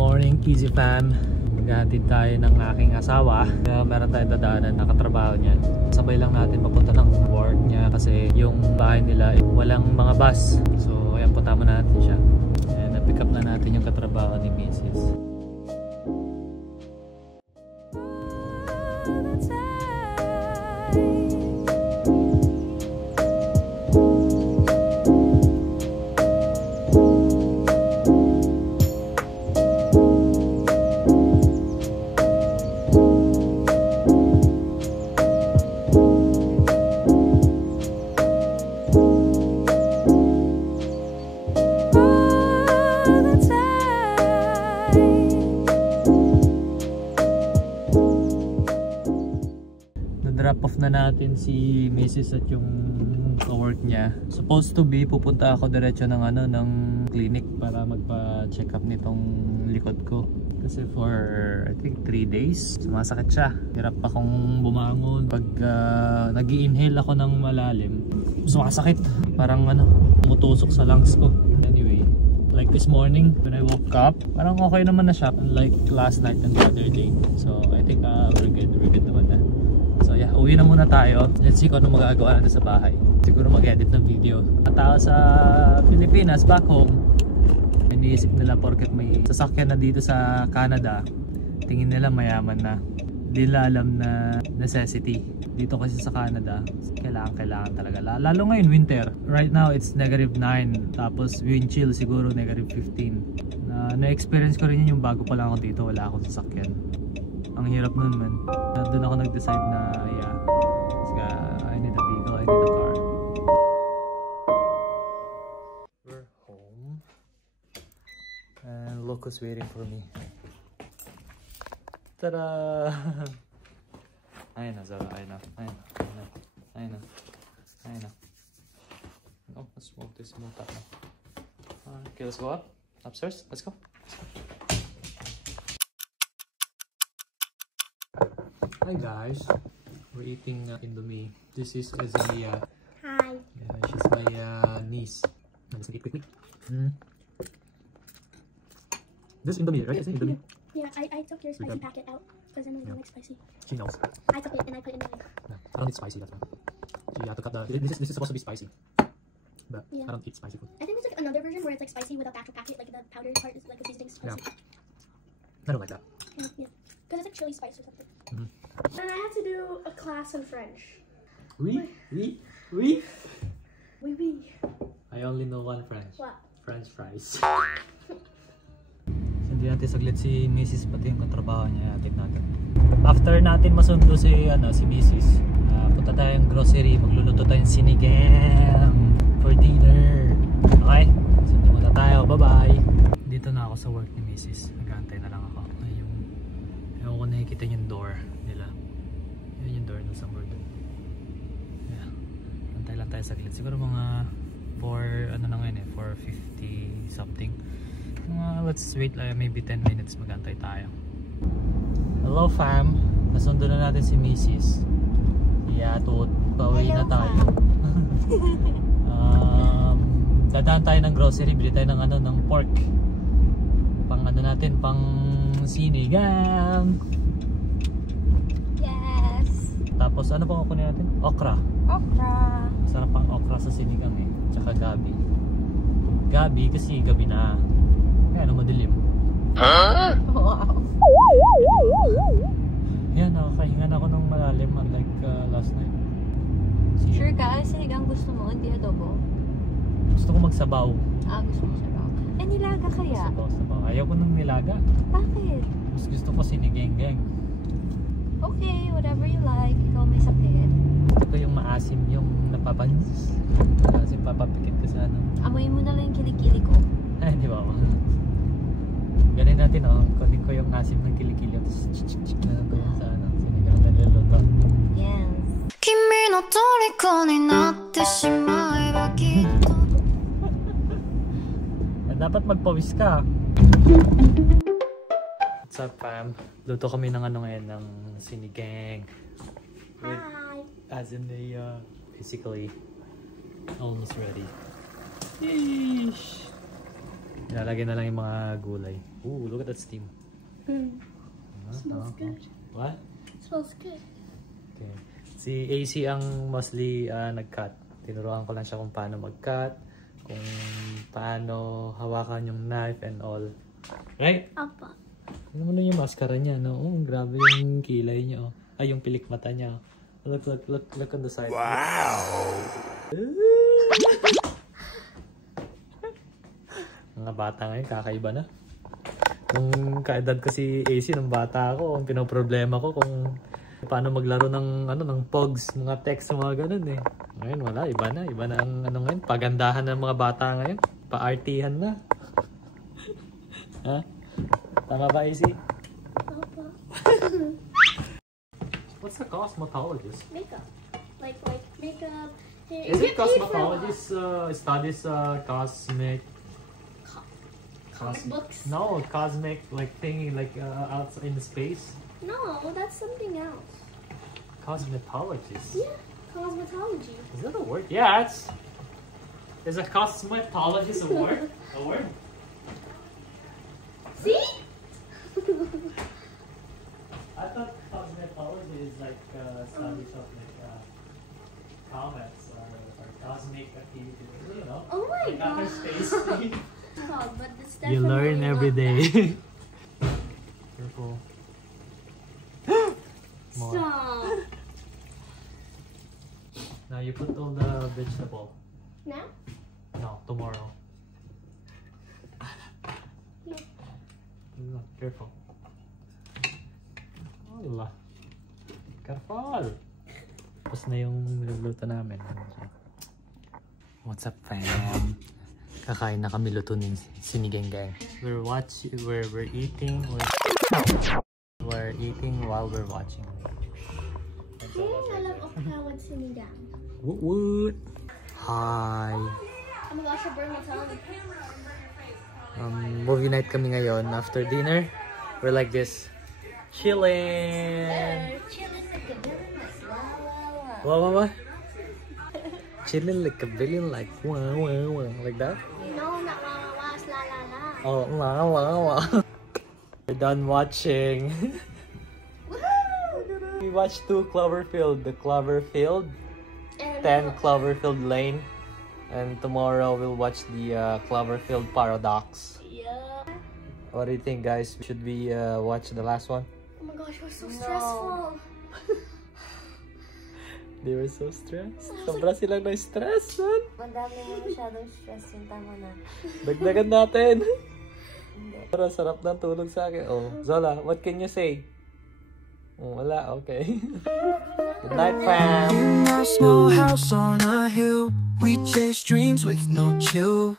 morning, Easy Fam. Maghahatid tayo ng aking asawa. Meron tayong dadaanan na katrabaho niya. Sabay lang natin papunta ng work niya kasi yung bahay nila walang mga bus. So ayan, punta mo natin siya. And na-pick up na natin yung katrabaho ni Mrs. Drop off na natin si Mrs. at yung ka-work niya. Supposed to be pupunta ako diretso ng ng clinic para magpa-check up nitong likod ko. Kasi for I think 3 days sumasakit siya. Hirap akong bumangon pag nag-i-inhale ako ng malalim. Sumasakit. Parang tumutusok sa lungs ko. Anyway, like this morning when I woke up, parang okay naman na siya, unlike last night and the other day. So I think we're good naman na. So yeah, uwi na muna tayo. Let's see kung ano magagawa natin sa bahay. Siguro mag-edit ng video. At tao sa Pilipinas, back home, iniisip nila porket may sasakyan na dito sa Canada, tingin nila mayaman na. Di nila alam na necessity. Dito kasi sa Canada, kailangan talaga. Lalo ngayon winter. Right now it's -9. Tapos wind chill siguro -15. Na-experience ko rin yun yung bago pa lang ako dito. Wala akong sasakyan. Ang hirap nun, man. Doon ako nag-decide na yeah, I need a vehicle, I need a car. We're home and look who's waiting for me. Ta-da! Ayun na, Zara, ayun na. Oh, let's move this up now. Okay, let's go upstairs, let's go. Hi guys, we're eating Indomie. This is Azalea. Hi. Yeah, she's my niece. Let's eat quickly. This Indomie, right? Is it Indomie? Yeah, I took your spicy packet out because I know you like spicy. She knows. I took it and I put it in there. No, I don't eat spicy. That's why. She took out this is supposed to be spicy, but yeah. I don't eat spicy food. I think there's like another version where it's like spicy with a actual packet, like the powdered part is like the seasoning spicy. Yeah. I don't like that. Yeah, because it's like chili spice or something. And I have to do a class in French. Oui. Oui. I only know one French. What? French fries. Hindi natin saglit si Mrs. pati yung katrabaho niya, atid natin. After natin masundo si Mrs. Punta tayong grocery, magluluto tayong sinigang for dinner. Okay? Sundo muna tayo, bye bye. Dito na ako sa work ni Mrs. Nag-aantay na lang ako. Ewan ko nakikita yung door nila. Yun yung door na somewhere doon. Yeah. Antay lang tayo saglit. Siguro mga 4:50 something. Let's wait maybe 10 minutes, mag-antay tayo. Hello fam, nasundo na natin si Mrs. Yeah, pauwi na tayo. Dadaan tayo ng grocery, bili tayo ng pork. Pang natin, pang sinigang. Yes. Tapos ano pang kukunin natin? Okra. Sarap pang okra sa sinigang eh. Tsaka gabi. Gabi kasi gabi na. Kaya madilim. Wow. Yan, nakakahinga na ako ng malalim unlike last night. Sure ka? Sinigang gusto mo? Hindi adobo? Gusto ko magsabaw. Gusto mo sabaw. Nilaga kaya? Sabaw. Ayaw ko ng nilaga. Bakit? Mas gusto ko sinigeng-geng. Okay, whatever you like. Ikaw may sakit. Gusto ko yung maasim, yung napapanis. Kasi papapikit ka sa Amoy mo na lang yung kilikili ko. Ay, di ba ako? Ganin natin kunin ko yung asim ng kilikili. Tapos na ko yung sa sinigang na niluluto. Yes. Kimi no toriko ni natte shimaeba kitto. Dapat magpawis ka. What's up fam? Luto kami ng ngayon ng sinigang. Hi. As in the basically almost ready. Yeesh. Ilalagay na lang yung mga gulay. Ooh, look at that steam. Smells good. What? Smells good. Okay. Si AC ang mostly nag-cut. Tinuruan ko lang siya kung paano mag-cut, kung paano hawakan yung knife and all. Right? Apa. Ano mo na yung mascara niya, no? Oh, grabe yung kilay niya, oh. Ay, yung pilik mata niya. Look on the side. Wow! Mga bata ngayon, kakaiba na. Nung kaedad ko si AC, nung bata ako, ang pinoproblema ko kung paano maglaro ng pogs, mga text, mga ganun eh. Ngayon wala, iba na ang ngayon, pagandahan ng mga bata ngayon, pa-artihan na. Ha? Tama ba, AC? Apa. What's a cosmetologist? Makeup. Like makeup. Is it cosmetologist studies Comic books? No, cosmic like thingy like outside in the space. No, that's something else. Cosmetologist. Yeah, cosmetology. Is that a word? Yeah, is a cosmetologist a word? A word? See? I thought cosmetology is like studies of like comets or cosmic activity. You know? Oh my like outer god. space. Oh, but it's You learn definitely every not day. Careful. More. Stop. Now you put all the vegetable. Now? No, tomorrow. No, careful. Allah. Careful. Tapos na yung niluluto namin. What's up, fam? Kakain na kami luto ng sinigang-gang. We're eating while we're watching. Alam ako tawad sinigang. Woot! Hi! Oh my gosh, I burned my tongue. Movie night kami ngayon. After dinner, we're like this. Chilling! Chilling like a villain, like wow. What? Chilling like a villain, like wow. Like that? No, not wow, la la la. Oh, wow. We're done watching. We watched 2 Cloverfield. The Cloverfield, And 10 Cloverfield Lane. And tomorrow we'll watch the Cloverfield Paradox. yeah. What do you think, guys? Should we watch the last one? Oh my gosh, it was so stressful. They were so stressed. Sobra silang na-stress, son. Madami mo masyadong stress yung tama na. Dagdagan natin. Pero sarap ng tulog sa akin. Oh, Zola, what can you say? Oh, wala, okay. Good night, fam. In our small house on a hill, we chase dreams with no chill.